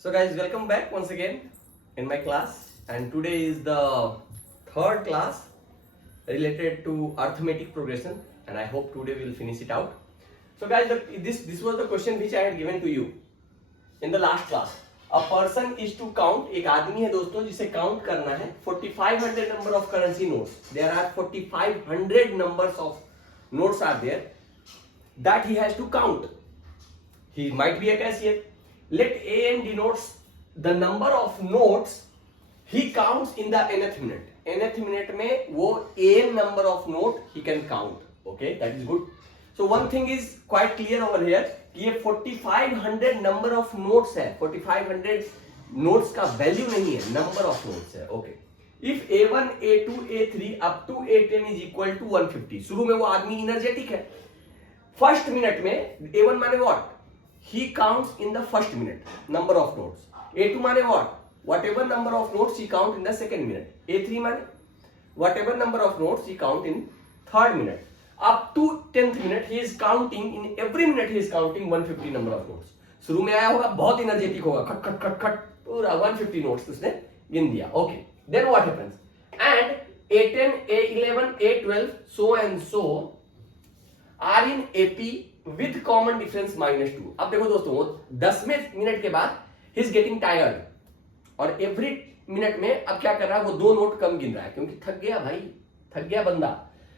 So guys, welcome back once again in my class, and today is the third class related to arithmetic progression, and I hope today we'll finish it out. So guys, this was the question which I had given to you in the last class. A person is to count, एक आदमी है दोस्तों जिसे count करना है 4500 number of currency notes. There are 4500 numbers of notes are there that he has to count. He might be a cashier. Let an denotes the number of notes he counts in the nth minute. Nth minute में वो an number of note he can count. Okay, that is good. So one thing is quite clear over here कि ये 4500 number of notes है. 4500 notes का value नहीं है, number of notes है. Okay. If A1, A2, A3 up to A10 is equal to 150. शुरू में वो आदमी energetic है. First minute में A1 माने what? He counts in the first minute number of notes. A2 माने what? Whatever number of notes he count in the second minute. A3 माने whatever number of notes he count in third minute. Up to 10th minute he is counting, in every minute he is counting 150 number of notes. शुरू में आया होगा, बहुत energetic होगा, खट खट खट खट पूरा 150 notes उसने गिन दिया. Okay, then what happens? And A10, A11, A12 so and so are in AP with common difference -2. अब देखो दोस्तों, वो 10वें मिनट के बाद he is getting tired और एवरी मिनट में अब क्या कर रहा है, वो 2 नोट कम गिन रहा है क्योंकि थक गया भाई, थक गया बंदा.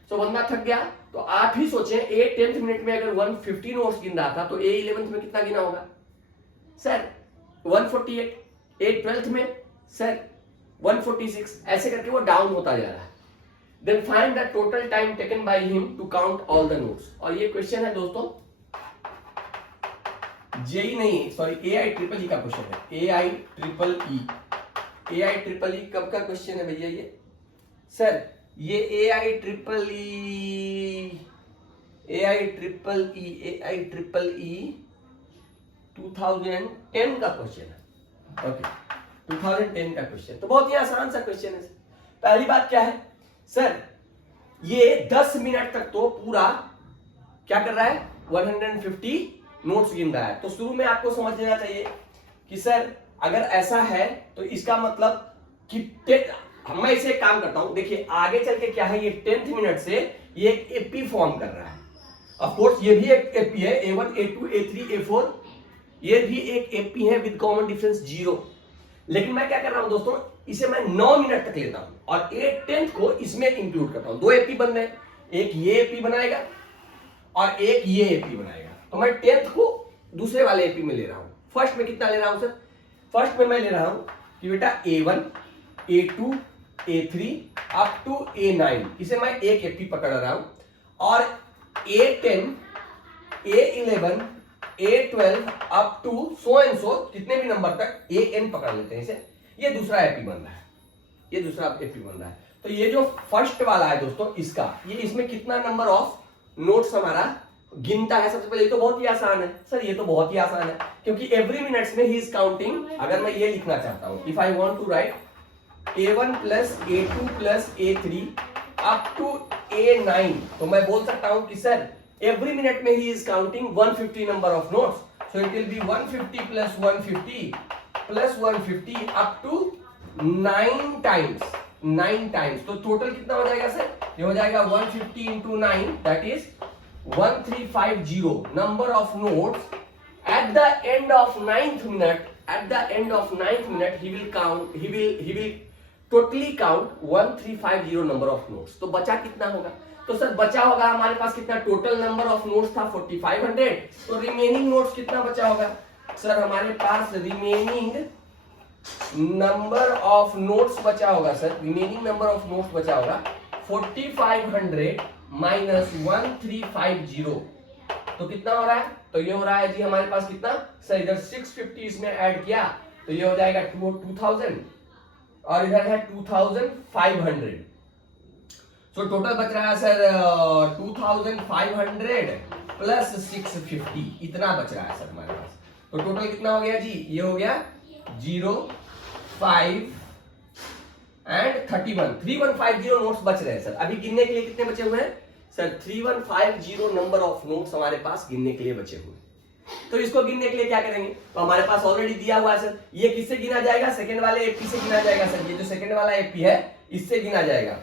सो बंदा थक गया तो आप ही सोचें A 10th मिनट में अगर 150 नोट्स गिन रहा था तो A 11th में कितना गिना होगा सर? 148. A 12th में सर 146. ऐसे करके वो डाउन होता जा रहा है. Then find the total time taken by him to count all the notes. और ये क्वेश्चन है दोस्तों जेई नहीं, सॉरी AI ट्रिपल ई का क्वेश्चन है. AI ट्रिपल ई कब का क्वेश्चन है भैया ये? सर ये AI ट्रिपल ई 2010 का क्वेश्चन है. ओके, 2010 का क्वेश्चन. तो बहुत ही आसान सा क्वेश्चन है. पहली बात क्या है सर, ये 10 मिनट तक तो पूरा क्या कर रहा है, 150 नोट्स गिन रहा है. तो शुरू में आपको समझ लेना चाहिए कि सर अगर ऐसा है तो इसका मतलब कि मैं इसे काम करता हूं. देखिए आगे चल के क्या है, ये 10th मिनट से ये एक एपी फॉर्म कर रहा है. ऑफ कोर्स ये भी एक एपी है, A1, A2, A3, A4 ये भी एक एपी है विद कॉमन डिफरेंस 0. लेकिन मैं क्या कर रहा हूं दोस्तों, इसे मैं 9 मिनट तक लेता हूं और A10th को इसमें इंक्लूड करता हूं. 2 एपी बन रहे हैं, एक ये एपी बनाएगा और एक ये एपी बनाएगा. तो मैं 10th को दूसरे वाले एपी में ले रहा हूं. फर्स्ट में कितना ले रहा हूं सर? फर्स्ट में मैं ले रहा हूं कि बेटा A1, A2, A3 up to A9, इसे मैं एक एपी पकड़ रहा हूं. और A10, A11, A12 up to so and so कितने भी नंबर तक AN पकड़ लेते हैं इसे. ये दूसरा एपी बन रहा है, ये दूसरा एपी बन रहा है. तो ये जो फर्स्ट वाला है दोस्तों इसका, ये इसमें कितना नंबर ऑफ नोट्स हमारा गिनता है. सबसे पहले ये तो बहुत ही आसान है सर, ये तो बहुत ही आसान है क्योंकि एवरी मिनट्स में ही इज काउंटिंग. अगर मैं ये लिखना चाहता हूं, if I want to write A1 plus A2 plus A3 up to A9, तो मैं बोल सकता हूं कि सर एवरी मिनट में ही is counting 150 number of notes. So it will be 150 plus 150 plus 150 up to 9 times. तो टोटल कितना हो जाएगा सर? ये हो जाएगा 150 into 9, that is 1350 number of notes. At the end of 9th minute, he will totally count 1350 number of notes. तो बचा कितना होगा? तो सर बचा होगा हमारे पास कितना, टोटल नंबर ऑफ नोट्स था 4500. तो रिमेनिंग नोट्स कितना बचा होगा सर? हमारे पास रिमेनिंग नंबर ऑफ नोट्स बचा होगा sir, remaining number of notes बचा होगा 4500 माइनस 1350. तो कितना हो रहा है? तो ये हो रहा है जी हमारे पास कितना सर, इधर 650 इसमें ऐड किया तो ये हो जाएगा 2000 और इधर है 2500. सो टोटल बच रहा है सर 2500 प्लस 650, इतना बच रहा है सर हमारे पास. तो टोटल कितना हो गया जी? ये हो गया 0, 5 एंड 3150 नोट्स बच रहे हैं सर. अभी गिनने के लिए कितने बचे हुए हैं सर? 3150 नंबर ऑफ नोट्स हमारे पास गिनने के लिए बचे हुए. तो इसको गिनने के लिए क्या करेंगे, तो हमारे पास ऑलरेडी दिया हुआ है सर, ये किससे गिना जाएगा, सेकंड वाले एपी से गिना जाएगा सर, ये जो सेकंड वाला एपी है इससे गिना जाएगा,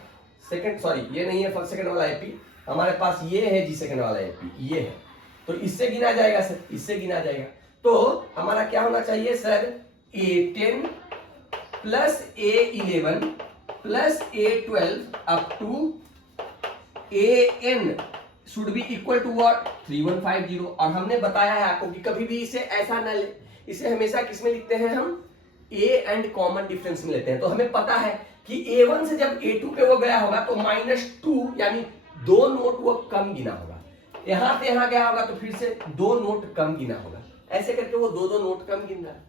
सेकंड सॉरी ये नहीं है फर्स्ट सेकंड वाला एपी, हमारे पास ये है जी सेकंड वाला एपी, ये है, तो इससे गिना जाएगा सर, इससे गिना जाएगा। तो हमारा क्या होना चाहिए sir, A10 plus A11 plus A12 up to AN should be equal to what 3150। और हमने बताया है आपको कि कभी भी इसे ऐसा न ले, इसे हमेशा किसमें लिखते हैं हम, A एंड कॉमन डिफरेंस में लेते हैं। तो हमें पता है कि A1 से जब A2 पे वो गया होगा तो -2 यानी 2 नोट वो कम गिना होगा, यहां से यहां गया होगा तो फिर से 2 नोट कम गिना होगा, ऐसे करके वो 2 नोट कम गिन रहा है।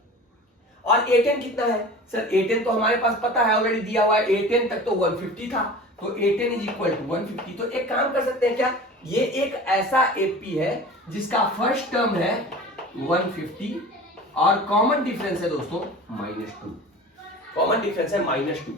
और A10 कितना है सर, A10 तो हमारे पास पता है ऑलरेडी दिया हुआ है, A10 तक तो 150 था, तो A10 इज इक्वल टू 150। तो एक काम कर सकते हैं क्या, ये एक ऐसा एपी है जिसका फर्स्ट टर्म है 150 और कॉमन डिफरेंस है दोस्तों -2, कॉमन डिफरेंस है -2।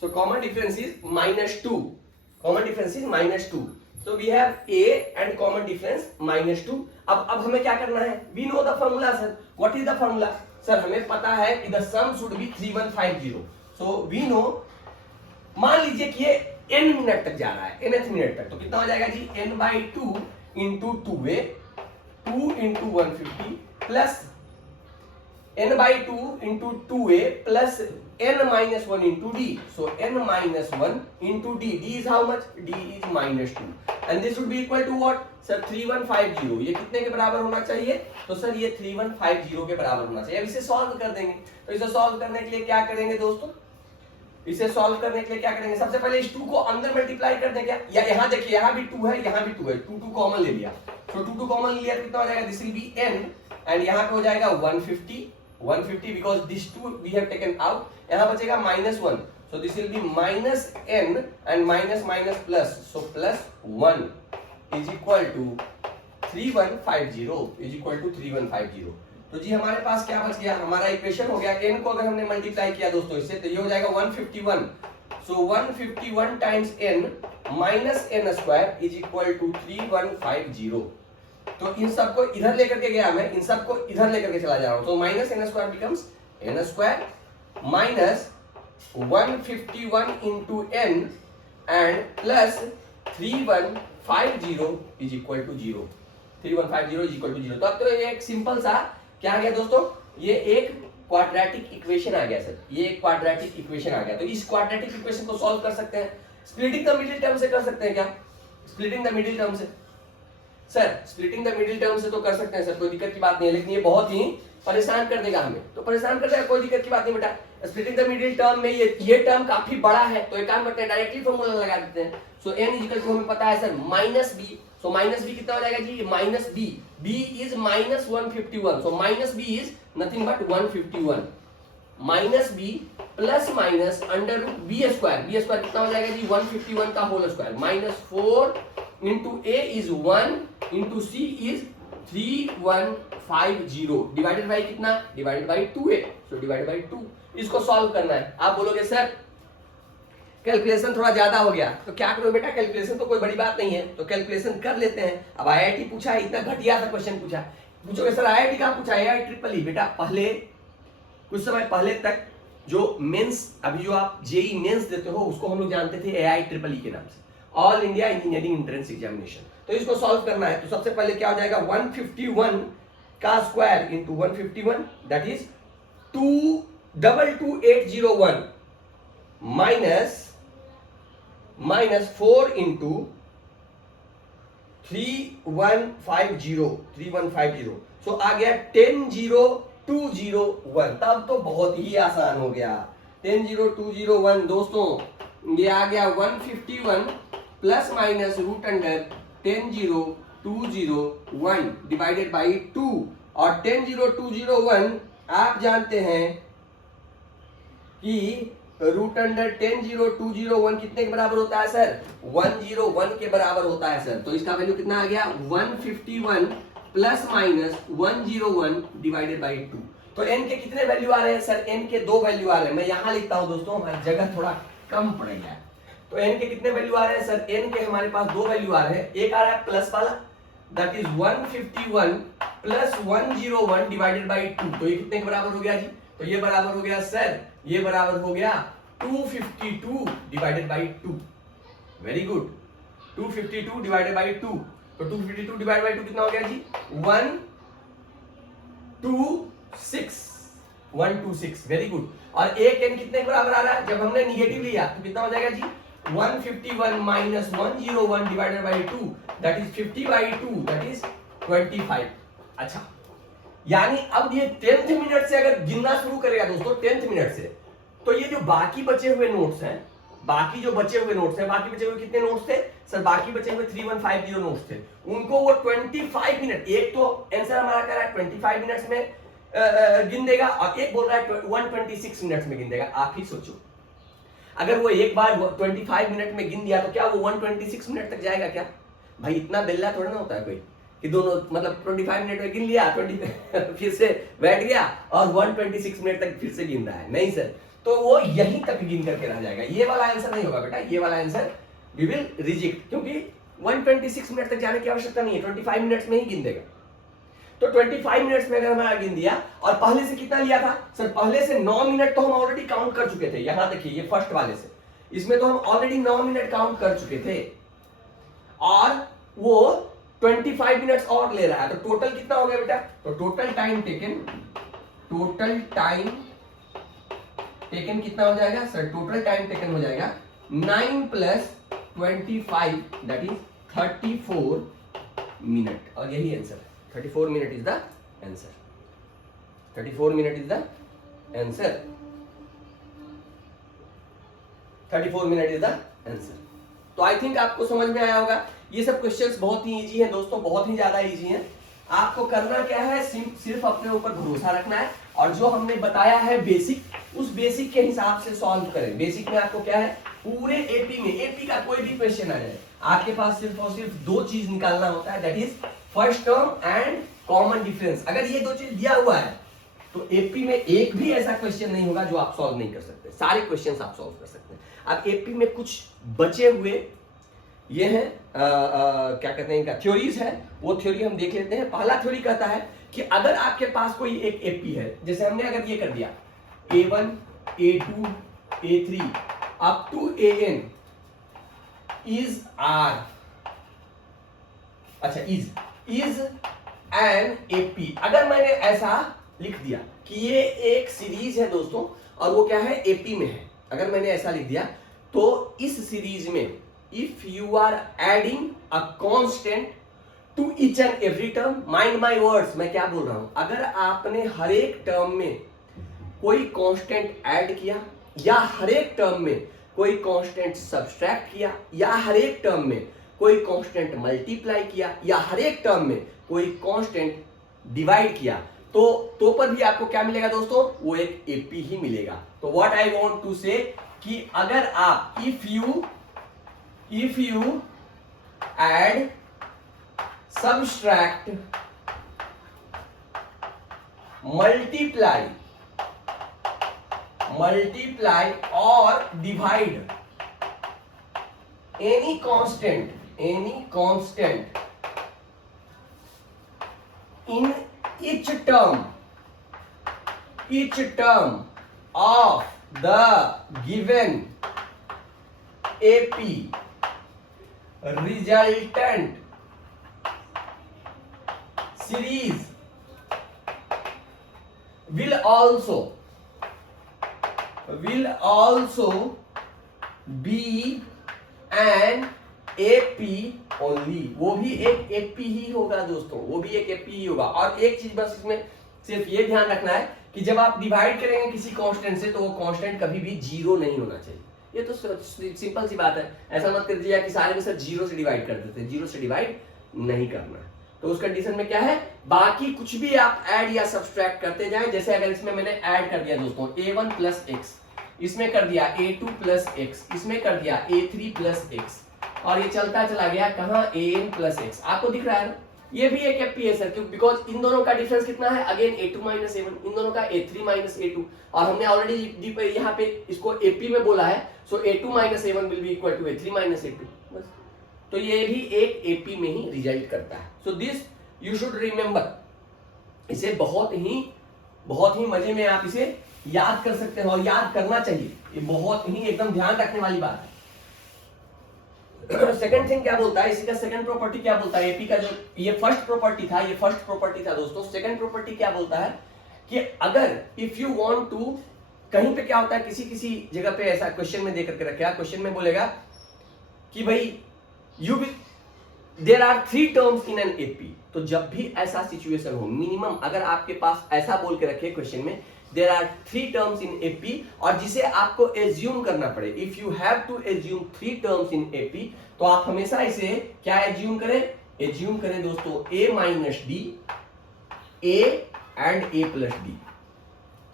So common difference is -2. Common difference is -2. So we have A and common difference -2. अब हमें क्या करना है, we know the formula sir. What is the formula? Sir हमें पता है कि the sum should be 3150. So we know, मान लीजिए कि ये n मिनट तक जा रहा है, nth मिनट तक, तो कितना हो जाएगा जी, n/2 into 2a 2 into 150 plus n/2 into 2a plus n-1 into d. So n-1 into d. D is how much? D is -2. And this would be equal to what? Sir 3150. ये कितने के बराबर होना चाहिए? तो सर ये 3150 के बराबर होना चाहिए। अब इसे सॉल्व कर देंगे। तो इसे सॉल्व करने के लिए क्या करेंगे दोस्तों? इसे सॉल्व करने के लिए क्या करेंगे? सबसे पहले इस 2 को अंदर मल्टीप्लाई कर दें क्या? या यहाँ देखिए, यहाँ भी 2 है, यहाँ भी 2 है, 2 कॉमन ले लिया। तो 2 कॉमन लिया कितना हो जाएगा? This will B n and यहाँ पे हो जाएगा 150 because this 2 we have taken out, यहाँ बचेगा -1, so this will be -n and minus plus, so +1 is equal to 3150 is equal to 3150। तो जी हमारे पास क्या बच गया, हमारा इक्वेशन हो गया, n को अगर हमने मल्टीप्लाई किया दोस्तों इससे तो ये हो जाएगा 151, so 151 times n minus n square is equal to 3150। तो इन सबको इधर लेकर के गया मैं, इन सबको इधर लेकर के चला जा रहा हूं, तो -n² becomes n² minus 151 into n and plus 3150 is equal to 0। 3150 is equal to 0। तो अब तो ये एक सिंपल सा क्या आ गया दोस्तों, ये एक क्वाड्रेटिक इक्वेशन आ गया सर, ये एक क्वाड्रेटिक इक्वेशन आ गया। तो इस क्वाड्रेटिक इक्वेशन को सॉल्व कर सकते हैं, स्प्लिटिंग द मिडिल टर्म से कर सकते हैं क्या, स्प्लिटिंग द मिडिल टर्म से sir, splitting the middle term से तो कर सकते हैं सर, कोई दिक्कत की बात नहीं है, लेकिन ये बहुत ही परेशान कर देगा हमें, तो परेशान कर देगा, कोई दिक्कत की बात नहीं बेटा। स्प्लिटिंग द मिडिल टर्म में ये टर्म काफी बड़ा है, तो एक काम करते हैं डायरेक्टली फॉर्मूला लगा देते हैं। सो n इक्वल टू हमें पता है सर -b, सो -b कितना हो जाएगा जी, -b, b is -151, so -b is nothing but 151, -b plus minus √b², b² कितना हो जाएगा जी, 151 का whole square, -4 into a is 1 into c is 3150 divided by कितना, divided by 2a, so divided by 2। इसको सॉल्व करना है। आप बोलोगे सर कैलकुलेशन थोड़ा ज्यादा हो गया, तो क्या करो बेटा, कैलकुलेशन तो कोई बड़ी बात नहीं है, तो कैलकुलेशन कर लेते हैं। अब आईआईटी पूछा है, इतना घटिया सा क्वेश्चन पूछा, पूछोगे सर आईआईटी का पूछा है, IIEEE बेटा पहले कुछ समय पहले तक जो मेंस, अभी जो आप जेई मेंस देते हो उसको हम लोग जानते थे IIEEE के नाम से, all India engineering entrance examination. तो इसको सॉल्व करना है, तो सबसे पहले क्या हो जाएगा, 151 का square into 151 that is 222,801 minus 4 into 3150, सो आ गया 10,201। तब तो बहुत ही आसान हो गया, 10,201 दोस्तों, ये आ गया 151 प्लस माइनस √10,201 डिवाइडेड बाई 2, और 10,201 आप जानते हैं कि रूट अंडर 10 0 2 0 1 कितने के बराबर होता है सर? 101 के बराबर होता है सर। तो इसका वैल्यू कितना आ गया? 151 प्लस माइनस 101 डिवाइडेड बाई 2। तो n के कितने वैल्यू आ रहे हैं सर? n के 2 वैल्यू आ रहे हैं। मैं यहां लिखता हूं दोस्तों, हमारी जगह थोड़ा कम पड़ेगा। तो n के कितने वैल्यू आ रहे हैं सर? n के हमारे पास 2 वैल्यू आ रहे हैं। एक आ रहा है प्लस वाला, that is 151 plus 101 divided by 2। तो ये कितने के बराबर हो गया जी? तो ये बराबर हो गया सर, ये बराबर हो गया 252 divided by 2। Very good, 252 divided by 2। तो 252 डिवाइडेड बाई 2 कितना हो गया जी? 126। Very good. और एक n कितने के बराबर आ रहा है? जब हमने निगेटिव लिया तो कितना हो जाएगा जी? 151 minus 101 divided by 2, that is 50 by 2, that is 25। अच्छा, यानी अब ये 10th मिनट से अगर गिनना शुरू करेगा दोस्तों, 10th मिनट से, तो ये जो बाकी बचे हुए नोट्स हैं, बाकी जो बचे हुए नोट्स हैं, बाकी बचे हुए कितने नोट्स थे सर? बाकी बचे हुए 3150 नोट्स थे। उनको वो 25 मिनट, एक तो आंसर हमारा कह रहा है 25 मिनट्स में गिन देगा, और एक बोल रहा है 126 मिनट्स में गिन देगा। आप ही सोचो, अगर वो एक बार 25 मिनट में गिन दिया तो क्या वो 126 मिनट तक जाएगा क्या? भाई इतना बेल्ला थोड़ा ना होता है कोई कि दोनों मतलब 25 मिनट में गिन लिया, 20 फिर से बैठ गया और 126 मिनट तक फिर से गिन रहा है। नहीं सर, तो वो यहीं तक गिन करके रह जाएगा। ये वाला आंसर नहीं होगा बेटा, ये वाला आंसर वी विल रिजेक्ट, क्योंकि 126 मिनट तक जाने की आवश्यकता नहीं है, 25 मिनट्स में ही गिन देगा। तो 25 मिनट्स में अगर हमारा गिन दिया, और पहले से कितना लिया था सर? पहले से 9 मिनट तो हम ऑलरेडी काउंट कर चुके थे। यहां देखिए, ये फर्स्ट वाले से, इसमें तो हम ऑलरेडी 9 मिनट काउंट कर चुके थे, और वो 25 मिनट्स और ले रहा है। तो टोटल कितना हो गया बेटा? तो टोटल टाइम टेकन कितना हो जाएगा सर? टोटल टाइम टेकन हो जाएगा 9 प्लस 25, दैट इज 34 मिनट। और यही आंसर है, 34 minute is the answer. 34 minute is the answer. 34 minute is the answer. तो आई थिंक आपको समझ में आया होगा। ये सब क्वेश्चंस बहुत ही इजी हैं दोस्तों, बहुत ही ज्यादा इजी हैं। आपको करना क्या है? सिर्फ अपने ऊपर भरोसा रखना है, और जो हमने बताया है बेसिक, उस बेसिक के हिसाब से सॉल्व करें। बेसिक में आपको क्या है? पूरे एपी में, एपी का कोई भी क्वेश्चन आ जाए, आपके पास सिर्फ और सिर्फ 2 चीज निकालना होता है, that is first term and common difference. अगर ये 2 चीज दिया हुआ है तो एपी में एक भी ऐसा क्वेश्चन नहीं होगा जो आप सॉल्व नहीं कर सकते। सारे क्वेश्चंस आप सॉल्व कर सकते हैं। अब एपी में कुछ बचे हुए ये है क्या कहते हैं, इनका थ्योरीज है, वो थ्योरी हम देख लेते हैं। पहला थ्योरी कहता है कि अगर आपके पास कोई एक एपी है, जैसे हमने अगर ये कर दिया A1 A2 A3 up to AN is R, अच्छा इज एन एपी। अगर मैंने ऐसा लिख दिया कि ये एक सीरीज है दोस्तों, और वो क्या है? एपी में है। अगर मैंने ऐसा लिख दिया, तो इस सीरीज में if you are adding a constant to each and every term, mind my words, मैं क्या बोल रहा हूं, अगर आपने हर एक टर्म में कोई कांस्टेंट ऐड किया, या हर एक टर्म में कोई कांस्टेंट सब्सट्रैक्ट किया, या हर एक टर्म में कोई कांस्टेंट मल्टीप्लाई किया, या हर एक टर्म में कोई कांस्टेंट डिवाइड किया, तो पर भी आपको क्या मिलेगा दोस्तों? वो एक एपी ही मिलेगा। तो व्हाट आई वांट टू से कि अगर आप if you add, subtract, multiply और divide any constant in each term of the given AP, resultant series will also be an AP only। वो भी एक AP ही होगा दोस्तों, वो भी एक AP ही होगा। और एक चीज बस इसमें सिर्फ ये ध्यान रखना है कि जब आप डिवाइड करेंगे किसी कांस्टेंट से, तो वो कांस्टेंट कभी भी 0 नहीं होना चाहिए। ये तो सिंपल सी बात है। ऐसा मत कर दीजिए कि सारे में सर 0 से डिवाइड कर देते हैं, 0 से डिवाइड नहीं करना है। तो उस कंडीशन में क्या है? बाकी कुछ भी आप ऐड या सब्सट्रैक्ट करते जाएं। जैसे अगर इसमें मैंने ऐड कर दिया दोस्तों A1 प्लस X, इसमें कर दिया a2 प्लस एक्स, इसमें कर दिया a3 प्लस एक्स, और ये चलता चला गया कहाँ an प्लस एक्स। आपको दिख रहा है ना, ये भी एक एपी है सर, क्यों? बिकॉज इन दोनों का डिफरेंस कितना है, अगेन a2 माइनस a1, इन दोनों का a3 माइनस a2, और हमने ऑलरेडी यहाँ पे इसको एपी में बोला है, so a2 minus a1 will be equal to a3 minus a2, बस। तो ये भी एक एपी में ही रिजल्ट करता है। So this you should remember, इसे बहुत ही मजे में आप इसे याद कर सकते हैं, और याद करना चाहिए, ये बहुत ही एकदम ध्यान रखने वाली बात है। सेकंड थिंग क्या बोलता है, इसी का सेकंड प्रॉपर्टी क्या बोलता है, एपी का जो ये फर्स्ट प्रॉपर्टी था, ये फर्स्ट प्रॉपर्टी था दोस्तों। सेकंड प्रॉपर्टी क्या बोलता है कि अगर इफ यू वांट टू, कहीं पे क्या होता है, किसी जगह पे ऐसा क्वेश्चन में दे करके रखा, क्वेश्चन में बोलेगा कि भाई you will there are 3 terms in an AP. तो जब भी ऐसा सिचुएशन हो, मिनिमम अगर आपके पास ऐसा बोल के रखे क्वेश्चन में there are 3 terms in AP, और जिसे आपको एज्यूम करना पड़े, if you have to assume 3 terms in AP, तो आप हमेशा इसे क्या एज्यूम करें, एज्यूम करें दोस्तों a minus D, a and a plus D.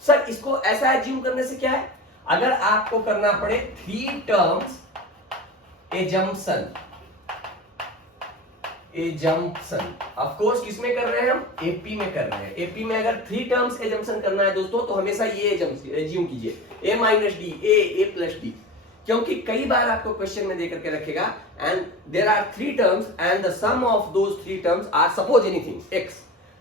Sir इसको ऐसा एज्यूम करने से क्या है, अगर आपको करना पड़े 3 टर्म्स एजम्पशन, ऑफ कोर्स किसमें कर रहे हैं हम, एपी में कर रहे हैं। एपी में अगर 3 टर्म्स एजम्पशन करना है दोस्तों, तो हमेशा ये एज्यूम कीजिए a minus D, a plus d, क्योंकि कई बार आपको क्वेश्चन में देकर के रखेगा and there are 3 terms and the sum of those 3 terms are suppose anything x।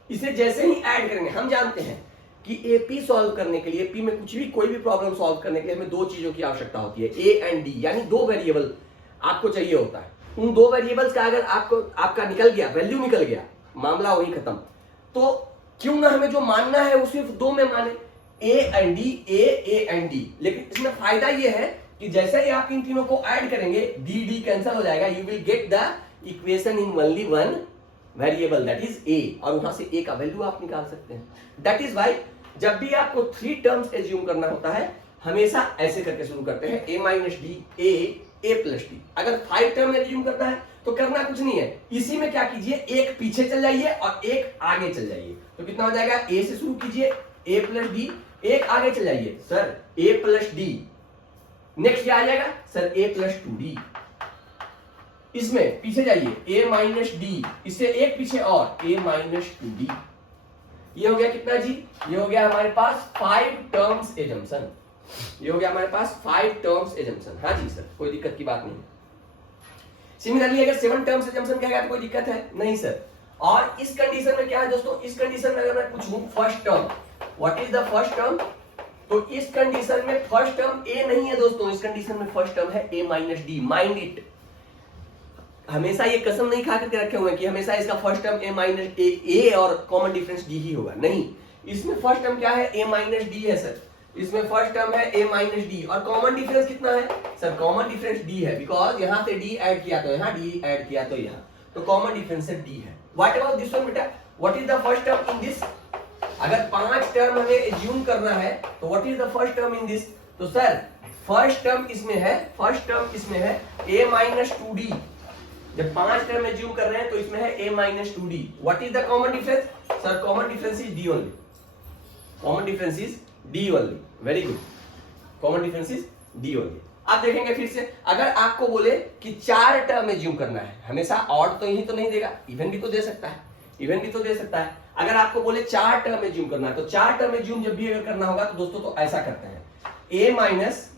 इसे जैसे ही ऐड करेंगे, हम जानते हैं कि एपी सॉल्व करने के लिए, एपी में कुछ भी कोई भी प्रॉब्लम सॉल्व करने के लिए हमें 2 चीजों की आवश्यकता होती है, a एंड d, यानी 2 वेरिएबल आपको चाहिए होता है। उन 2 वेरिएबल्स का अगर आपका निकल गया, वैल्यू निकल गया, मामला वही खत्म। तो क्यों ना हमें जो मानना है वो सिर्फ 2 में माने, a and d, a and d। लेकिन इसमें फायदा ये है कि जैसे ही आप इन तीनों को ऐड करेंगे, d कैंसिल हो जाएगा, you will get the equation in only one variable, that is a, और वहां से a का वैल्यू आप निकाल सकते हैं। दैट इज व्हाई जब भी आपको 3 टर्म्स एज्यूम करना होता है, हमेशा ऐसे करके शुरू करते हैं, a minus D, a plus D. अगर 5 टर्म एज्यूम करना है तो करना कुछ नहीं है, इसी में क्या कीजिए, एक पीछे चल जाइए और एक आगे चल जाइए। तो कितना हो जाएगा, a से शुरू कीजिए, a प्लस डी, एक आगे चल जाइए sir a plus D, next क्या आ जाएगा सर a प्लस 2d, इसमें पीछे जाइए a माइनस डी, इससे एक पीछे और a माइनस 2d। ये हो गया कितना जी, ये हो गया हमारे पास 5 टर्म्स एजम्पशन, ये हो गया हमारे पास 5 टर्म्स एजम्पशन। हाँ जी सर, कोई दिक्कत की बात नहीं। सिमिलरली अगर 7 टर्म्स एजम्पशन कहेगा तो कोई दिक्कत है नहीं सर। और इस कंडीशन में क्या है दोस्तों, इस कंडीशन में अगर मैं पूछूं first term, what is the first term, तो इस कंडीशन में फर्स्ट टर्म a नहीं है दोस्तों, इस कंडीशन में फर्स्ट टर्म है a minus D. Mind it, हमेशा ये कसम नहीं खा करके रखे हुए हैं कि हमेशा इसका first term a minus a और कॉमन डिफरेंस d ही होगा, नहीं। इसमें फर्स्ट टर्म क्या है, a माइनस डी है सर, इसमें फर्स्ट टर्म है a माइनस डी, और कॉमन डिफरेंस कितना है सर, कॉमन डिफरेंस d है, बिकॉज यहाँ से d ऐड किया तो यहाँ, d ऐड किया तो यहाँ, तो कॉमन डिफरेंस से d है। व्हाट अबाउट दिस वन बेटा, what is the first term in this, अगर 5 टर्म हमें एज्यूम करना है तो what is the first term in this, तो सर फर्स्ट टर्म इसमें है, फर्स्ट टर्म इसमें है a माइनस 2d। जब 5 टर्म एज्यूम कर रहे हैं तो इसमें है a minus 2d। What is the common difference sir, common difference is d only, common difference is d only, very good, common difference is d only. आप देखेंगे फिर से, अगर आपको बोले कि 4 टर्म एज्यूम करना है, हमेशा ऑड तो यही तो नहीं देगा, इवन भी तो दे सकता है, इवन भी तो दे सकता है। अगर आपको बोले 4 टर्म एज्यूम करना है, तो 4 टर्म एज्यूम जब भी अगर करना होगा तो दोस्तों तो ऐसा करते हैं, a माइनस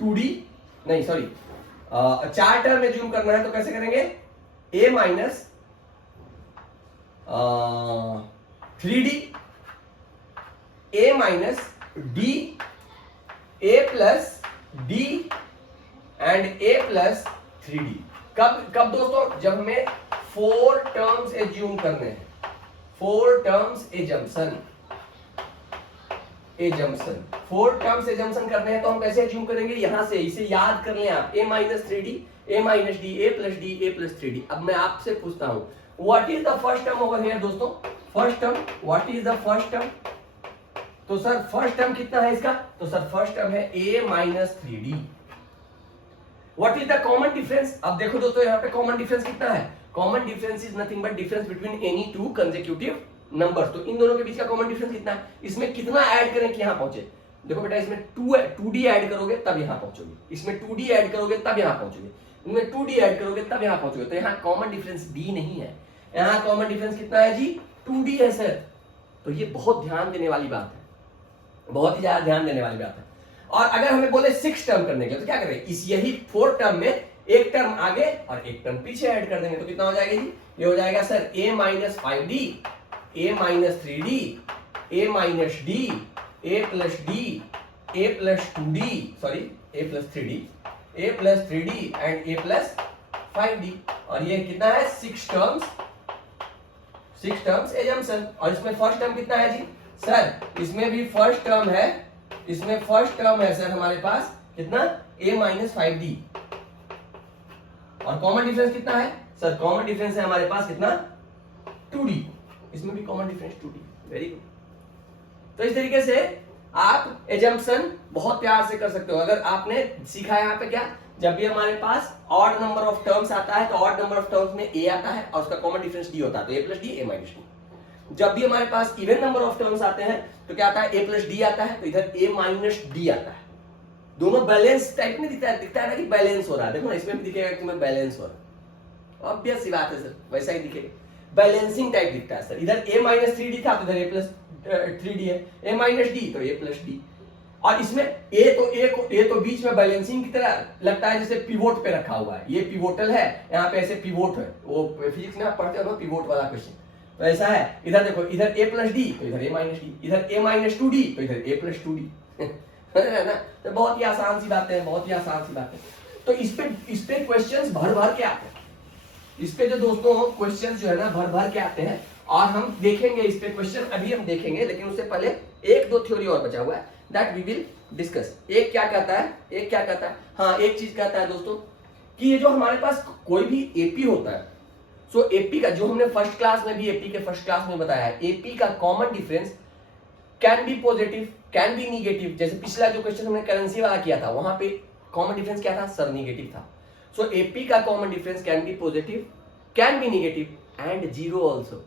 2d, नहीं सॉरी, 4 टर्म एज्यूम करना है तो कैसे करेंगे, a minus 3d, a minus d, a plus d and a plus 3d। कब दोस्तों, जब हमें 4 टर्म्स एज्यूम करने हैं, 4 टर्म्स एजम्पशन, 4 टर्म्स एजम्पशन करने हैं तो हम कैसे एज्यूम करेंगे, यहां से, इसे याद कर लें आप, a minus 3d, a minus D, a plus D, a plus 3d। अब मैं आपसे पूछता हूं, what is the first term over here दोस्तों, first term, what is the first term, तो सर फर्स्ट टर्म कितना है इसका, तो सर फर्स्ट टर्म है a minus 3d। What is the common difference, अब देखो दोस्तों यहाँ पे कॉमन डिफरेंस कितना है, common difference is nothing but difference between any 2 consecutive numbers. तो इन दोनों के बीच का कॉमन डिफरेंस कितना है, इसमें कितना ऐड करें कि यहां पहुंचे, देखो बेटा इसमें 2d ऐड करोगे तब यहां पहुंचोगे, इसमें 2d ऐड करोगे तब यहां पहुंचोगे, इनमें 2d ऐड करोगे तब यहां पहुंचोगे। तो यहां कॉमन डिफरेंस d नहीं है, यहां कॉमन डिफरेंस कितना है जी 2d है सर। तो ये बहुत ध्यान देने वाली बात है, बहुत ही ज्यादा ध्यान देने वाली बात है। और अगर हमें बोले 6 टर्म करने के तो क्या करें, इस यही 4 टर्म में एक टर्म आगे और एक टर्म पीछे ऐड कर देंगे। तो कितना हो जाएगा जी, ये हो जाएगा sir a minus 5d, a minus 3d, a minus d, a plus d, a plus 2d, sorry a plus 3d, a plus 3d and a plus 5d। और ये कितना है 6 टर्म्स एजम्पशन। और इसमें फर्स्ट टर्म कितना है जी sir, इसमें भी फर्स्ट टर्म है, इसमें फर्स्ट टर्म है सर हमारे पास कितना a माइनस 5d। और कॉमन डिफरेंस कितना है सर, कॉमन डिफरेंस है हमारे पास कितना 2d, इसमें भी common difference 2d। Very good. तो इस तरीके से आप एजम्पशन बहुत प्यार से कर सकते हो। अगर आपने सीखा यहाँ पे क्या, जब भी हमारे पास ऑड नंबर ऑफ टर्म्स आता है तो ऑड नंबर ऑफ टर्म्स में a आता है और उसका कॉमन डिफरेंस d होता है, तो a plus D a minus D. जब भी हमारे पास इवन नंबर ऑफ टर्म्स आते हैं तो क्या आता है a प्लस डी आता है, तो इधर a माइनस डी आता है। दोनों बैलेंस टाइप में दिखता है ना कि बैलेंस हो रहा है। देखो ना इसमें भी दिखेगा कि तुम्हें बैलेंस हो रहा है, ऑब्वियस सी बात है सर, वैसा ही दिखेगा, बैलेंसिंग टाइप दिखता है सर। इधर a माइनस 3d था तो इधर a प्लस 3d है, a माइनस डी तो a प्लस डी। और इसमें a तो बीच में बैलेंसिंग की तरह लगता है जैसे पिवोट पे रखा हुआ है, ये पिवोटल है, यहाँ पे ऐसे पिवोट है, वो फिजिक्स में आप पढ़ते हो ना पिवोट वाला क्वेश्चन, तो ऐसा है। इधर देखो इधर a प्लस डी तो इधर a माइनस डी, इधर a माइनस 2d तो इधर a प्लस 2d है ना। तो बहुत ही आसान सी बातें हैं, बहुत ही आसान सी बातें। तो इस पे क्वेश्चंस भर भर के आते हैं, इस पे जो दोस्तों क्वेश्चंस जो है ना भर भर के आते हैं। और हम देखेंगे इस पे क्वेश्चन अभी हम देखेंगे, लेकिन उससे पहले एक दो थ्योरी और बचा हुआ है दैट वी विल डिस्कस। एक क्या कहता है, हाँ एक चीज कहता है दोस्तों कि ये जो हमारे पास कोई भी एपी होता है, सो एपी का जो हमने फर्स्ट क्लास में भी एपी के फर्स्ट क्लास में बताया है, एपी का common difference can be positive can be negative. जैसे पिछला जो क्वेश्चन हमने करेंसी वाला किया था वहां पे कॉमन डिफरेंस क्या था सर, निगेटिव था। सो एपी का common difference can be positive can be negative and zero also.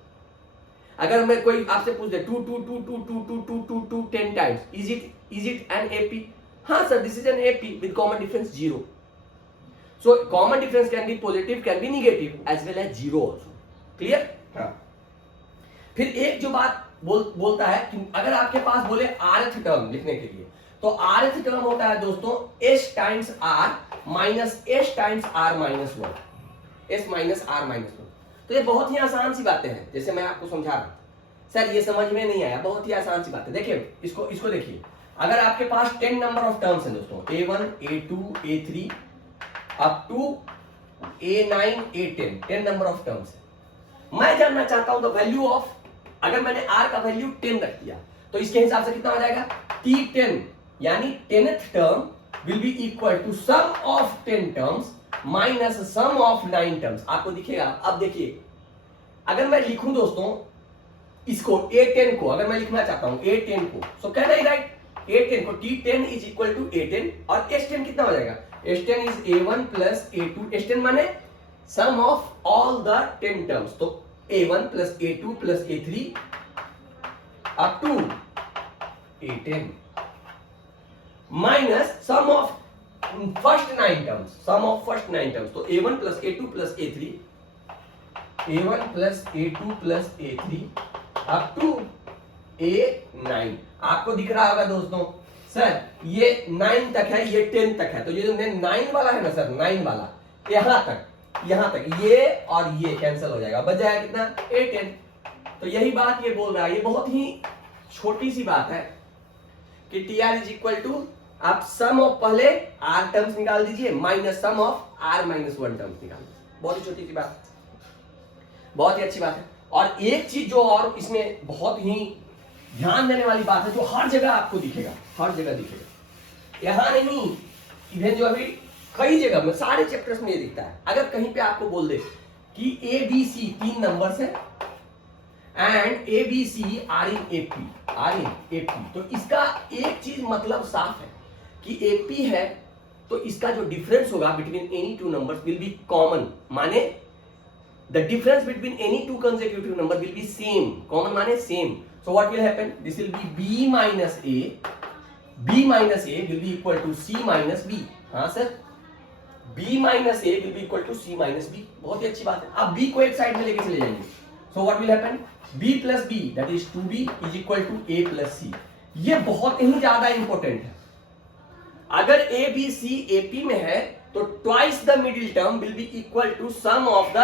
अगर मैं कोई आपसे पूछ दे 2 2 2 2 2 2 2 2 2 10 times, is it an AP? हाँ sir, this is an AP with common difference zero. So common difference can be positive can be negative as well as zero also. Clear? हाँ। फिर एक जो बात बोलता है कि अगर आपके पास बोले rth टर्म लिखने के लिए, तो rth टर्म होता है दोस्तों s times r minus s times r minus 1, s minus r minus 1। तो ये बहुत ही आसान सी बातें हैं, जैसे मैं आपको समझा रहा हूं। सर ये समझ में नहीं आया, बहुत ही आसान सी बात है। देखिए इसको देखिए, अगर आपके पास 10 नंबर ऑफ टर्म्स हैं दोस्तों, a1 a2 a3 up to a9 a10, 10 number of terms है। मैं जानना चाहता हूं द वैल्यू ऑफ, अगर मैंने r का वैल्यू 10 रख दिया तो इसके हिसाब से कितना हो जाएगा t10, यानी 10th term will be equal to sum of 10 terms minus sum of 9 terms. आपको दिखेगा। अब देखिए अगर मैं लिखूं दोस्तों इसको a10 को, अगर मैं लिखना चाहता हूं a10 को, so can I right a10 को t10 is equal to a10 और s10 कितना हो जाएगा, s10 is a1 plus a2, s10 माने sum of all the 10 terms, तो a1 plus a2 plus a3 up to a10 minus sum of first 9 terms, sum of first 9 terms, तो a1 plus a2 plus a3, a1 plus a2 plus a3 up to a9। आपको दिख रहा होगा दोस्तों sir ये 9 तक है, ये 10 तक है, तो ये जो 9 वाला है ना सर, 9 वाला यहां तक ये और ये कैंसिल हो जाएगा, बच जाएगा कितना a10। तो यही बात ये बोल रहा है, ये बहुत ही छोटी सी बात है कि tr इज इक्वल टू, आप सम ऑफ पहले r टर्म्स निकाल दीजिए minus sum of r minus 1 terms निकाल दीजिए। बहुत ही छोटी सी बात, बहुत ही अच्छी बात है। और एक चीज जो और इसमें बहुत ही ध्यान देने वाली बात है, जो हर जगह आपको दिखेगा, हर जगह दिखेगा, यहां नहीं, इधर जो अभी कई जगह में सारे चैप्टर्स में ये दिखता है। अगर कहीं पे आपको बोल दे कि ए बी सी 3 नंबर्स है and A B C are in AP, तो इसका एक चीज मतलब साफ है कि एपी है तो इसका जो डिफरेंस होगा between any 2 numbers will be common, माने the difference between any 2 consecutive number will be same, common माने same, so what will happen, this will be b minus a b minus a will be equal to c minus b। हाँ sir, b minus a will be equal to c minus b। बहुत ही अच्छी बात है। आप b को एक side में लेके चले जाएंगे, so what will happen, b plus b that is 2b is equal to a plus c। ये बहुत ही ज्यादा इंपॉर्टेंट है। अगर a b c a p में है तो twice the middle term will be equal to sum of the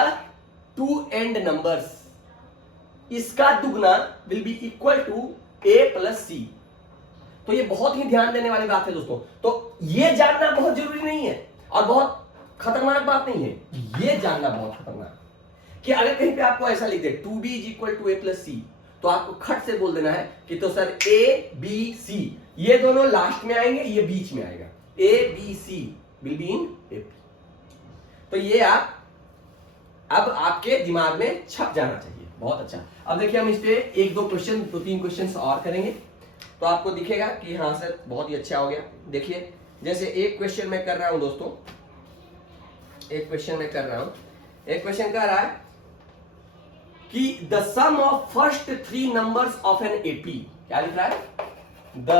two end numbers. इसका दुगना will be equal to a plus c। तो ये बहुत ही ध्यान देने वाली बात है दोस्तों। तो ये जानना बहुत जरूरी नहीं है और बहुत खतरनाक बात नहीं है, ये जानना बहुत खतरनाक कि अगर कहीं पे आपको ऐसा लिख दे 2b is equal to a plus c, तो आपको खट से बोल देना है कि तो सर a b c ये दोनों लास्ट में आएंगे, ये बीच में आएगा, a b c will be in a। तो ये आप अब आपके दिमाग में छप जाना चाहिए। बहुत अच्छा। अब देखिए हम इस पे एक दो क्वेश्चन, दो तीन क्वेश्चन और करेंगे तो आपको दिखेगा कि हाँ सर बहुत ही अच्छा हो गया। देखिए जैसे एक क्वेश्चन मैं कर रहा हूं दोस्तों, एक क्वेश्चन मैं कर रहा हूं, एक क्वेश्चन कह रहा है कि the sum of first three numbers of an AP, क्या लिख रहा है, the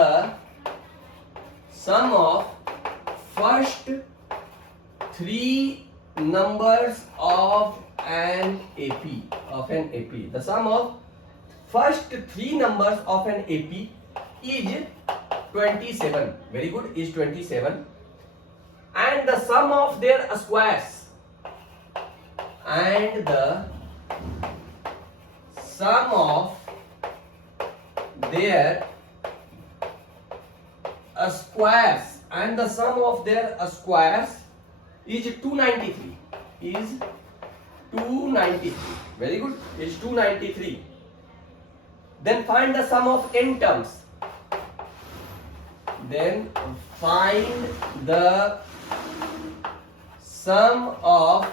sum of first three numbers of an AP, the sum of first three numbers of an AP is 27, very good, is 27, and the sum of their squares, and the sum of their squares, and the sum of their squares is 293, is 293, very good, is 293. Then find the sum of n terms. Then find the sum of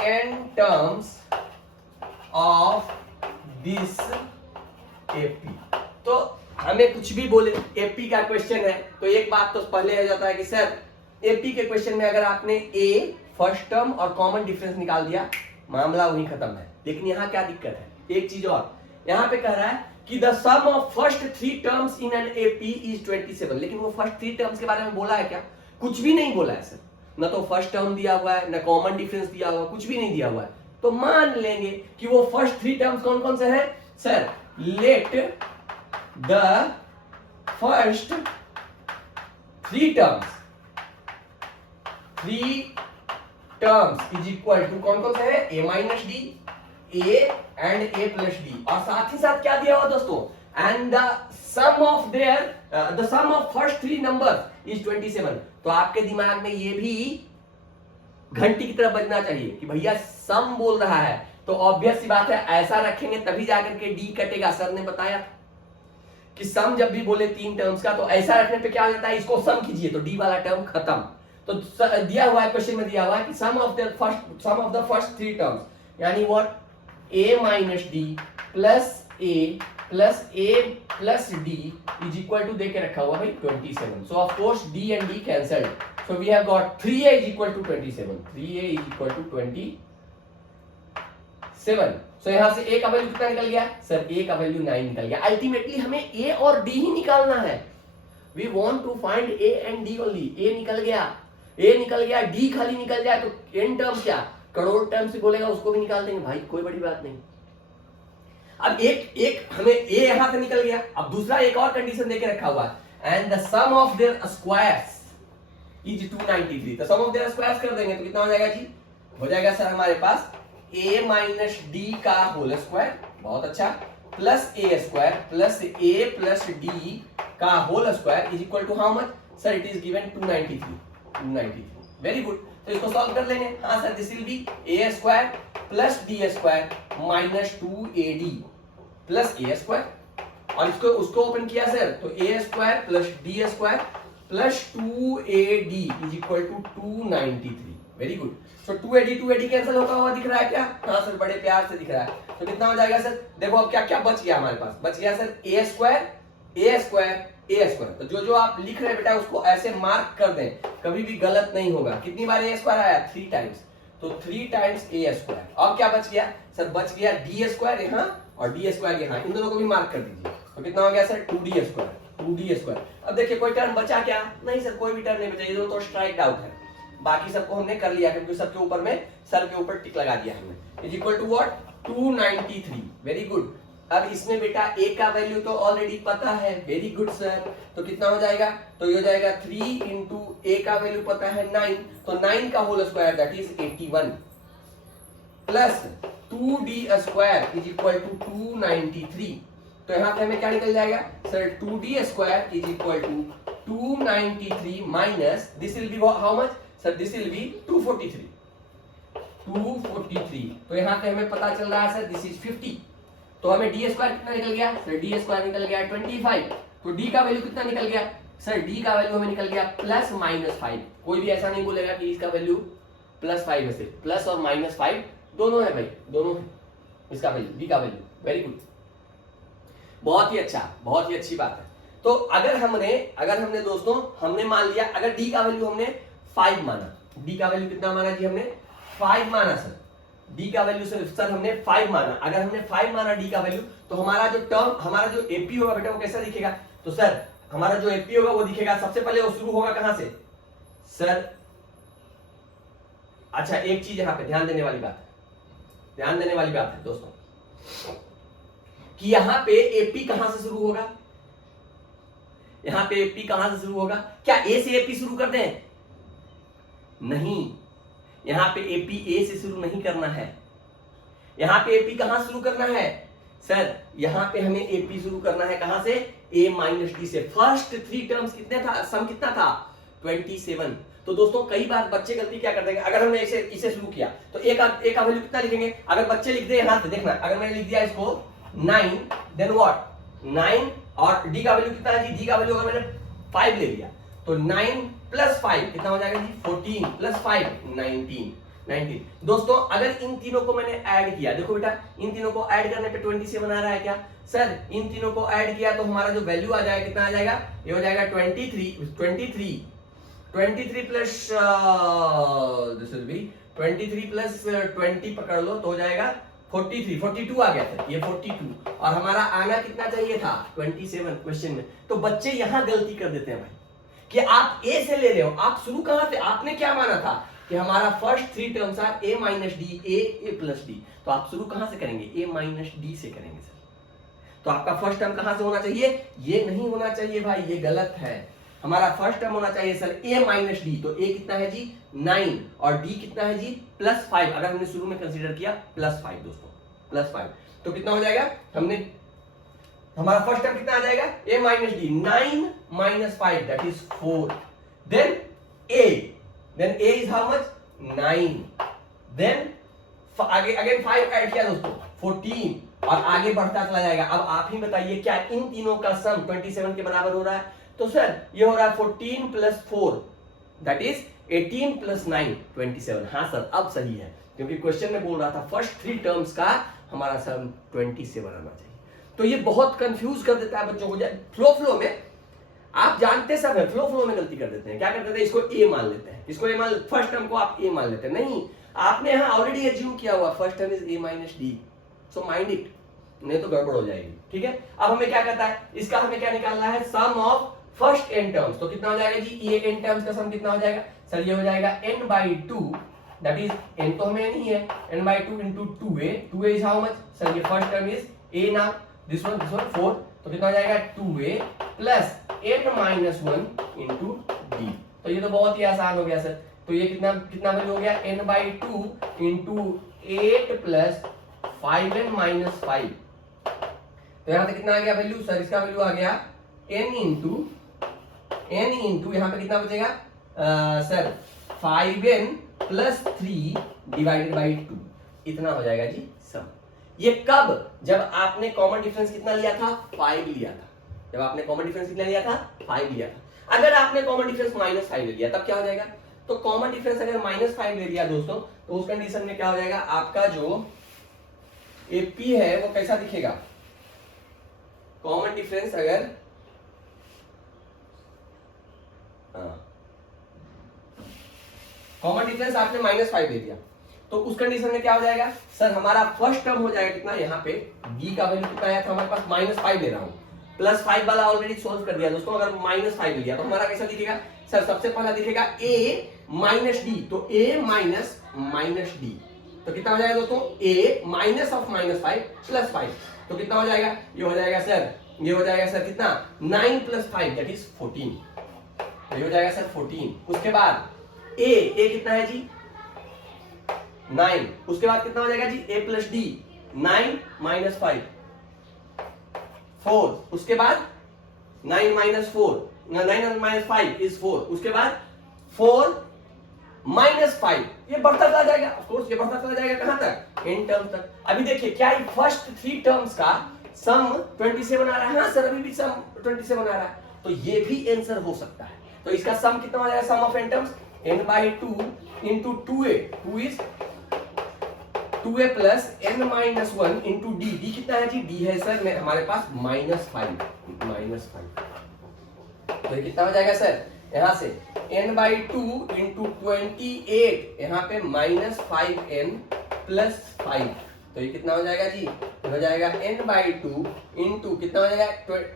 n terms of this AP। तो हमें कुछ भी बोले, AP का question है तो एक बात तो पहले आ जाता है कि सर AP के क्वेश्चन में अगर आपने A फर्स्ट टर्म और कॉमन डिफरेंस निकाल दिया, मामला वहीं खत्म है। लेकिन यहाँ क्या दिक्कत है, एक चीज और, यहाँ पे कह रहा है कि the sum of first three terms in an AP is 27, लेकिन वो फर्स्ट थ्री टर्म्स के बारे में बोला है क्या, कुछ भी नहीं बोला है सर। ना तो फर्स्ट टर्म दिया हुआ है, ना कॉमन डिफरेंस दिया हुआ है, कुछ भी नहीं दिया हुआ है। तो मान लेंगे कि वो फर्स्ट थ्री टर्म्स कौन कौन से हैं sir, let the first three terms is equal to कौन कौन से है, a minus D, a and a plus d, और साथ ही साथ क्या दिया हुआ दोस्तों, and the sum of their the sum of first three numbers is 27। तो आपके दिमाग में ये भी घंटी की तरह बजना चाहिए कि भैया सम बोल रहा है तो ऑब्वियस सी बात है ऐसा रखेंगे तभी जाकर के डी कटेगा। सर ने बताया कि सम जब भी बोले तीन टर्म्स का तो ऐसा रखने पे क्या हो जाता है, इसको सम कीजिए तो डी वाला टर्म खत्म। तो दिया हुआ है क्वेश्चन में, दिया हुआ है कि sum of the first three terms, यानी what, a minus d plus a plus d is equal to, देके रखा हुआ भाई 27। so of course d and d cancelled, so we have got 3a is equal to 27, 3a is equal to 27। so यहाँ से a का value कितना निकल गया सर, a का वैल्यू 9 निकल गया। अल्टीमेटली हमें a और d ही निकालना है, we want to find a and d only। a निकल गया, d खाली निकल जाए तो n टर्म क्या, करोड़ टर्म से बोलेगा उसको भी निकाल देंगे भाई, कोई बड़ी बात नहीं। अब एक हमें a यहां से निकल गया, अब दूसरा एक और कंडीशन देके रखा हुआ है, and the sum of their squares is 293। तो सम ऑफ देयर स्क्वायर्स कर देंगे तो कितना हो जाएगा जी, हो जाएगा सर हमारे पास a माइनस डी का होल स्क्वायर, बहुत अच्छा, plus a square plus a plus d का whole square is equal to how much sir, it is given 293। Very good. तो इसको सॉल्व कर लेंगे। हाँ sir, this will be a square plus d square minus 2ad plus a square, और इसको उसको open किया सर तो a square plus d square plus 2ad is equal to 293। Very good. So 2ad cancel होता हुआ दिख रहा है क्या, हाँ सर बड़े प्यार से दिख रहा है। तो कितना हो जाएगा सर, देखो अब क्या क्या बच गया हमारे पास, बच गया सर a स्क्वायर। तो जो आप लिख रहे हैं बेटा उसको ऐसे मार्क कर दें, कभी भी गलत नहीं होगा। कितनी बार a स्क्वायर आया, 3 टाइम्स, तो 3 टाइम्स a स्क्वायर। और क्या बच गया सर, बच गया d स्क्वायर यहाँ और d स्क्वायर यहाँ, इन दोनों को भी मार्क कर दीजिए। तो कितना हो गया सर 2d स्क्वायर। 2d²। अब देखिए कोई टर्म बचा क्या? नहीं सर, कोई भी टर्म नहीं बचा, ये तो स्ट्राइक आउट है। बाकी सबको हमने कर लिया क्योंकि सबके ऊपर में सर के ऊपर टिक लगा दिया हमने। Is equal to what? 293। Very good. अब इसमें बेटा a का वैल्यू तो ऑलरेडी पता है। Very good sir. तो कितना हो जाएगा? तो ये हो जाएगा 3 इंटू a का वैल्यू पता है 9, तो 9 का whole square that is 81 plus 2d² is equal to 293। तो यहां पे हमें क्या निकल जाएगा sir? 2d² is equal to 293 minus this will be how much sir? This will be 243। तो यहां पे हमें पता चल रहा है सर दिस इज 50। तो हमें d² कितना निकल गया सर? d² निकल गया 25। तो d का वैल्यू कितना निकल गया सर? d का वैल्यू हमें निकल गया प्लस माइनस 5। कोई भी ऐसा नहीं बोलेगा कि इसका वैल्यू प्लस 5 है। से प्लस और माइनस 5 दोनों है भाई, दोनों है इसका वैल्यू, d का वैल्यू। वेरी गुड, बहुत ही अच्छा, बहुत ही अच्छी बात है। तो अगर हमने दोस्तों हमने मान लिया, अगर d का वैल्यू हमने 5 माना, d का वैल्यू कितना माना जी? हमने 5 माना सर। d का वैल्यू सर हमने 5 माना। अगर हमने 5 माना d का वैल्यू, तो हमारा जो टर्म, हमारा जो एपी होगा बेटा वो कैसा दिखेगा? तो सर हमारा जो एपी होगा वो दिखेगा, सबसे पहले वो शुरू होगा कहां से सर? अच्छा एक चीज यहाँ पे ध्यान देने वाली बात है दोस्तों, कि यहाँ पे एपी कहां से शुरू होगा? यहाँ पे एपी कहां से शुरू होगा? क्या ए से एपी शुरू कर दें? नहीं, यहां पे एपी ए से शुरू नहीं करना है। यहां पे एपी कहां शुरू करना है सर? यहां पे हमें एपी शुरू करना है कहां से? a माइनस डी से। फर्स्ट 3 टर्म्स कितने था? सम कितना था? 27। तो दोस्तों कई बार बच्चे गलती क्या कर देंगे, अगर हमने इसे शुरू किया तो a का वैल्यू कितना लिखेंगे? अगर बच्चे लिख दे यहां से, देखना अगर मैंने लिख दिया इसको 9, देन व्हाट? 9 और d का वैल्यू कितना है जी? d का वैल्यू अगर मैंने 5 ले लिया तो 9 प्लस 5 कितना हो जाएगा जी? 14 प्लस 5 19। दोस्तों अगर इन तीनों को मैंने ऐड किया, देखो बेटा इन तीनों को ऐड करने पे 27 आ रहा है क्या सर? इन तीनों को ऐड किया तो हमारा जो वैल्यू आ जाएगा कितना आ जाएगा? ये हो जाएगा 23 plus this will B 23 plus 20 पकड़ लो तो हो जाएगा 42 आ गया था, ये 42 और हमारा आना कितना चाहिए था? 27 क्वेश्चन में। तो बच्चे यहां गलती कर देते हैं भाई कि आप a से ले रहे हो। आप शुरू कहां से? आपने क्या माना था कि हमारा first 3 terms are a minus D, a plus d. तो आप शुरू कहां से करेंगे? a माइनस डी से करेंगे सर। तो आपका फर्स्ट टर्म कहां से होना चाहिए? ये नहीं होना चाहिए भाई, ये गलत है। हमारा फर्स्ट टर्म होना चाहिए सर a माइनस डी। तो a कितना है जी? 9 और d कितना है जी? प्लस 5। अगर हमने शुरू में कंसीडर किया प्लस 5 दोस्तों, प्लस 5 तो कितना हो जाएगा? हमारा फर्स्ट टर्म कितना आ जाएगा? a minus d, 9 minus 5 that is 4। Then a is how much? 9। Then आगे अगेन 5 ऐड किया दोस्तों 14 और आगे बढ़ता चला जाएगा। अब आप ही बताइए क्या इन तीनों का सम 27 के बराबर हो रहा है? तो सर ये हो रहा है 14 प्लस 4 दैट इज 18 प्लस 9 27। हाँ सर अब सही है, क्योंकि क्वेश्चन में बोल रहा था फर्स्ट 3 टर्म्स का हमारा सम 27 आना चाहिए। तो ये बहुत कंफ्यूज कर देता है बच्चों को। फ्लो में आप जानते सब है, फ्लो में गलती कर देते हैं। क्या करते थे? इसको a मान लेते हैं, इसको a मान, फर्स्ट टर्म को आप a मान लेते हैं। नहीं, आपने यहां ऑलरेडी एज्यूम किया हुआ first term is a minus D, so mind it, नहीं तो गड़बड़ हो जाएगी। ठीक है, अब हमें क्या करता है? इसका हमें क्या निकालना है? सम ऑफ फर्स्ट n टर्म्स। तो कितना हो जाएगा जी? ये n टर्म्स का सम कितना हो जाएगा सर? ये हो जाएगा n/2 दैट इज n तो हमें नहीं है, n/2 into 2a is how much sir? ये first term is a now, this one 4। तो कितना हो जाएगा? 2a plus n-1 into d। तो ये तो बहुत ही आसान हो गया सर। तो ये कितना वैल्यू हो गया? n/2 into 8 plus 5n minus 5। तो यहां पे कितना आ गया वैल्यू सर? इसका वैल्यू आ गया n into यहां पे कितना बचेगा sir? 5n plus 3 divided by 2। इतना हो जाएगा जी सम। ये कब? जब आपने कॉमन डिफरेंस कितना लिया था? 5 लिया था। जब आपने कॉमन डिफरेंस कितना लिया था? 5 लिया था। अगर आपने कॉमन डिफरेंस -5 ले लिया तब क्या हो जाएगा? तो कॉमन डिफरेंस अगर -5 ले लिया दोस्तों, तो उस कंडीशन में क्या हो जाएगा? आपका जो एपी है वो कैसा दिखेगा? कॉमन डिफरेंस अगर कॉमन डिफरेंस आपने -5 ले दिया तो उस कंडीशन में क्या हो जाएगा सर? हमारा फर्स्ट टर्म हो जाएगा कितना? यहाँ पे d का वैल्यू कितना आया था हमारे पास? -5 ले रहा हूं +5 वाला ऑलरेडी सोल्व कर दिया दोस्तों। अगर -5 लिया तो हमारा कैसा दिखेगा सर? सबसे पहला दिखेगा a माइनस डी, तो a माइनस डी, तो कितना हो जाएगा दोस्तों? a माइनस ऑफ -5 प्लस 5, तो कितना हो जाएगा? ये हो जाएगा सर, ये हो जाएगा सर कितना? 9 + 5 दैट इज 14, ये हो जाएगा सर 14। उसके बाद a कितना है जी? 9। उसके बाद कितना हो जाएगा जी? a + d, 9 - 5 4। उसके बाद 9 - 4, 9 - 5 इज 4। उसके बाद 4 - 5, ये बढ़ता चला जाएगा, ऑफ कोर्स ये बढ़ता चला जाएगा कहां तक? n टर्म तक। अभी देखिए क्या ये फर्स्ट 3 टर्म्स का सम 27 आ रहा है? हाँ सर अभी भी सम 27 आ रहा है, तो ये भी आंसर हो सकता है। तो इसका सम कितना हो जाएगा? Sum of n terms n/2 * 2a, 2 is 2a + n-1 * d, d कितना है जी? d है सर में हमारे पास -5, तो ये कितना हो जाएगा सर? यहां से n/2 * 28, यहाँ पे -5n + 5, तो ये कितना हो जाएगा जी? हो जाएगा n/2 * कितना हो जाएगा?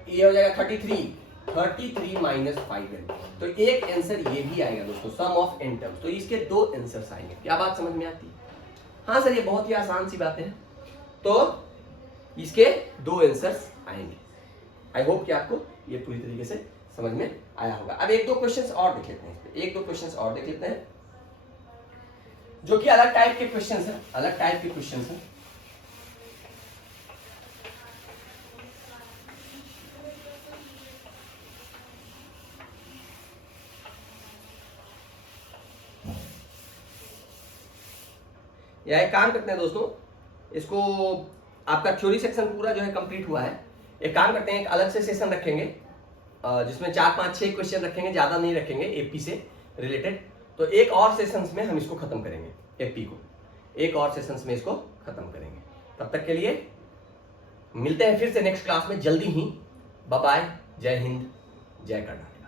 ये हो जाएगा 33 - 5n। तो एक आंसर ये भी आएगा दोस्तों, सम ऑफ n टर्म्स। तो इसके 2 आंसर्स आएंगे। क्या बात समझ में आती है? हाँ सर ये बहुत ही आसान सी बातें हैं। तो इसके 2 आंसर्स आएंगे। आई होप कि आपको ये पूरी तरीके से समझ में आया होगा। अब 1-2 क्वेश्चंस और देख लेते हैं, इस पे 1-2 क्वेश्चंस और देख लेते हैं जो कि अलग टाइप के क्वेश्चंस हैं, अलग टाइप के क्वेश्चंस हैं। या एक काम करते हैं दोस्तों, इसको आपका थ्योरी सेक्शन पूरा जो है कंप्लीट हुआ है। एक काम करते हैं, एक अलग से सेशन रखेंगे जिसमें 4, 5, 6 क्वेश्चन रखेंगे, ज्यादा नहीं रखेंगे एपी से रिलेटेड। तो एक और सेशंस में हम इसको खत्म करेंगे, एपी को एक और सेशंस में इसको खत्म करेंगे। तब तक के लिए मिलते हैं फिर से नेक्स्ट क्लास में जल्दी ही। बाय बाय, जय हिंद, जय कर्नाटक।